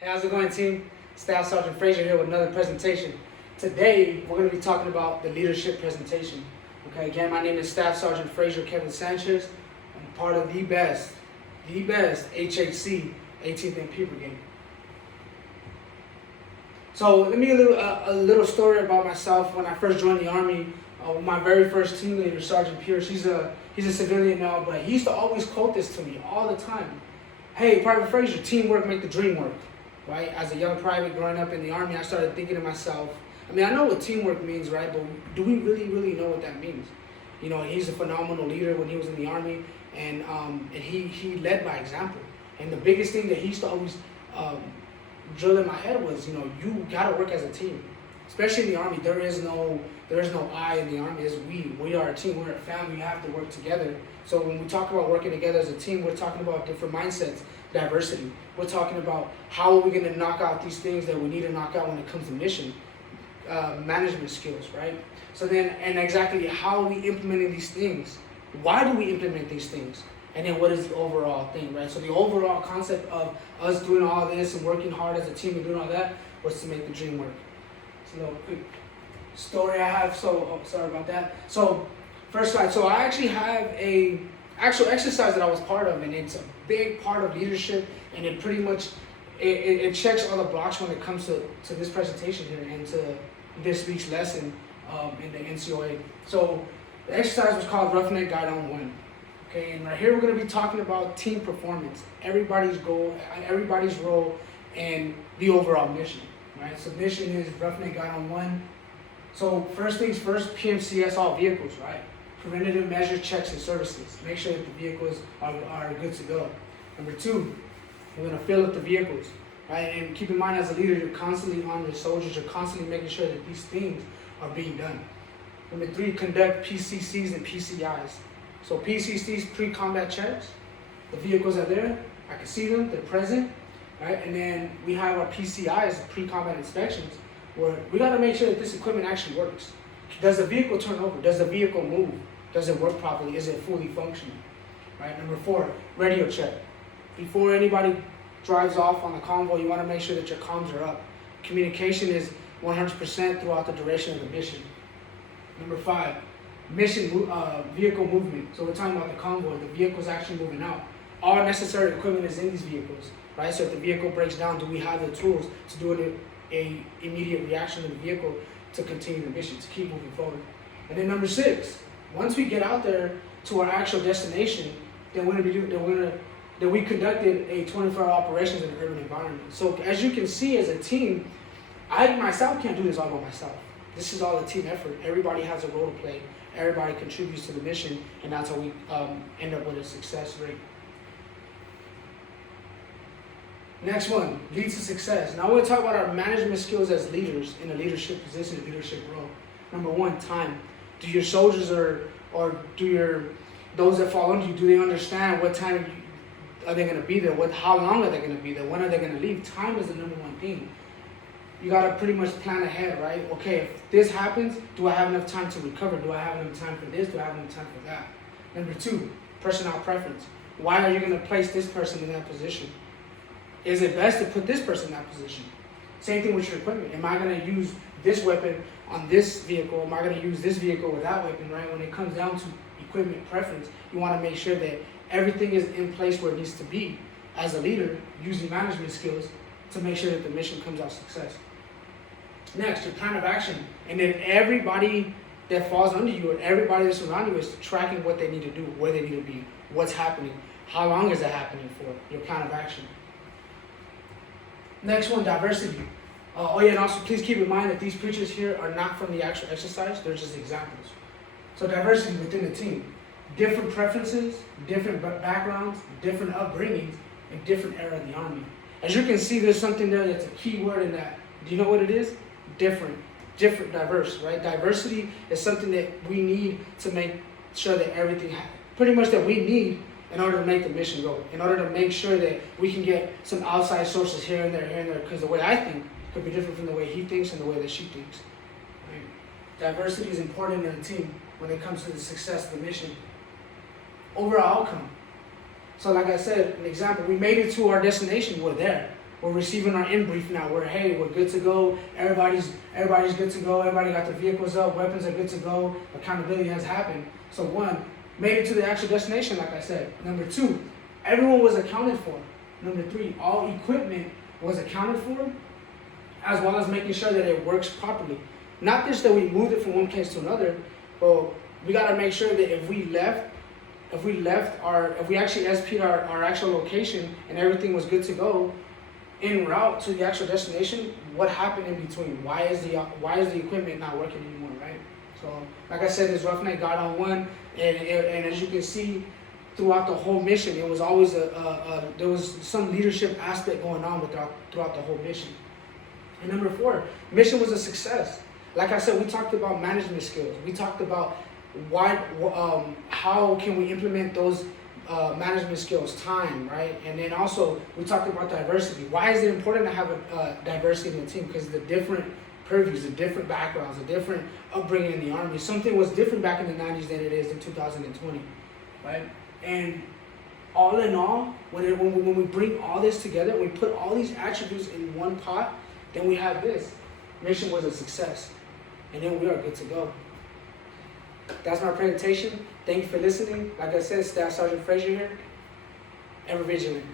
Hey, how's it going, team? Staff Sergeant Frazier here with another presentation. Today, we're going to be talking about the leadership presentation. Okay, again, my name is Staff Sergeant Frazier Kevin Sanchez. I'm part of the best HHC, 18th MP Brigade. So let me give a little story about myself. When I first joined the Army, my very first team leader, Sergeant Pierce, he's a civilian now, but he used to always quote this to me all the time. Hey, Private Frazier, teamwork make the dream work. Right? As a young private growing up in the Army, I started thinking to myself, I mean, I know what teamwork means, right? But do we really know what that means? You know, he's a phenomenal leader when he was in the Army, and he led by example. And the biggest thing that he used to always drill in my head was, you know, you gotta work as a team. Especially in the Army, there is no I in the Army. It's we. We are a team. We're a family. We have to work together. So when we talk about working together as a team, we're talking about different mindsets, diversity. We're talking about how are we going to knock out these things that we need to knock out when it comes to mission management skills, right? So then, and exactly how are we implementing these things? Why do we implement these things? And then what is the overall thing, right? So the overall concept of us doing all this and working hard as a team and doing all that was to make the dream work. It's a little quick story I have, so sorry about that. So first slide, so I actually have a actual exercise that I was part of, and it's a big part of leadership, and it pretty much, it checks all the blocks when it comes to this presentation here and to this week's lesson in the NCOA. So the exercise was called Roughneck Guide on One. Okay, and right here we're going to be talking about team performance, everybody's goal, everybody's role, and the overall mission, right? So mission is Roughneck Guide on One. So first things first, PMCS all vehicles, right? Preventative measures, checks, and services. Make sure that the vehicles are good to go. Number two, we're going to fill up the vehicles, right? And keep in mind, as a leader, you're constantly on your soldiers. You're constantly making sure that these things are being done. Number three, conduct PCCs and PCIs. So PCCs, pre-combat checks. The vehicles are there. I can see them. They're present, right? And then we have our PCIs, pre-combat inspections, where we got to make sure that this equipment actually works. Does the vehicle turn over? Does the vehicle move? Does it work properly? Is it fully functioning? Right. Number four, radio check. Before anybody drives off on the convoy, you want to make sure that your comms are up. Communication is 100% throughout the duration of the mission. Number five, vehicle movement. So we're talking about the convoy. The vehicle's actually moving out. All necessary equipment is in these vehicles, right? So if the vehicle breaks down, do we have the tools to do an immediate reaction to the vehicle to continue the mission, to keep moving forward? And then number six, once we get out there to our actual destination, then we conducted a 24-hour operations in an urban environment. So as you can see, as a team, I myself can't do this all by myself. This is all a team effort. Everybody has a role to play. Everybody contributes to the mission, and that's how we end up with a success rate. Next one, lead to success. Now we're going to talk about our management skills as leaders in a leadership position, a leadership role. Number one, time. Do your soldiers or do those that fall under you, do they understand what time are they going to be there? How long are they going to be there? When are they going to leave? Time is the number one thing. You got to pretty much plan ahead, right? Okay, if this happens, do I have enough time to recover? Do I have enough time for this? Do I have enough time for that? Number two, personnel preference. Why are you going to place this person in that position? Is it best to put this person in that position? Same thing with your equipment. Am I going to use this weapon on this vehicle? Am I going to use this vehicle with that weapon, right? When it comes down to equipment preference, you want to make sure that everything is in place where it needs to be as a leader, using management skills to make sure that the mission comes out success. Next, your plan of action. And then everybody that falls under you or everybody that's around you is tracking what they need to do, where they need to be, what's happening, how long is it happening for, your plan of action. Next one, diversity. And also please keep in mind that these pictures here are not from the actual exercise, they're just examples. So diversity within the team. Different preferences, different backgrounds, different upbringings, and different era of the Army. As you can see, there's something there that's a key word in that. Do you know what it is? Different, diverse, right? Diversity is something that we need to make sure that everything, pretty much that we need in order to make the mission go, in order to make sure that we can get some outside sources here and there, because the way I think could be different from the way he thinks and the way that she thinks. Right? Diversity is important in a team when it comes to the success of the mission. Overall outcome. So like I said, an example, we made it to our destination, we're there. we're receiving our in brief now. Hey, we're good to go. Everybody's good to go. Everybody got the vehicles up. Weapons are good to go. Accountability has happened. So 1, made it to the actual destination, like I said. Number 2, everyone was accounted for. Number 3, all equipment was accounted for, as well as making sure that it works properly. Not just that we moved it from one case to another, but we got to make sure that if we actually SP'd our actual location and everything was good to go, en route to the actual destination, what happened in between? Why is the equipment not working anymore, right? So, like I said, this roughneck got on one, and as you can see, throughout the whole mission, it was always there was some leadership aspect going on throughout the whole mission. And number 4, mission was a success. Like I said, we talked about management skills. We talked about how can we implement those management skills, time, right? And then also we talked about diversity. Why is it important to have a diversity in the team? Because the different purviews, the different backgrounds, the different upbringing in the Army. Something was different back in the 90s than it is in 2020, right? And all in all, when we bring all this together, we put all these attributes in one pot, then we have this. Mission was a success. And then we are good to go. That's my presentation. Thank you for listening. Like I said, Staff Sergeant FRAZIER here. Ever vigilant.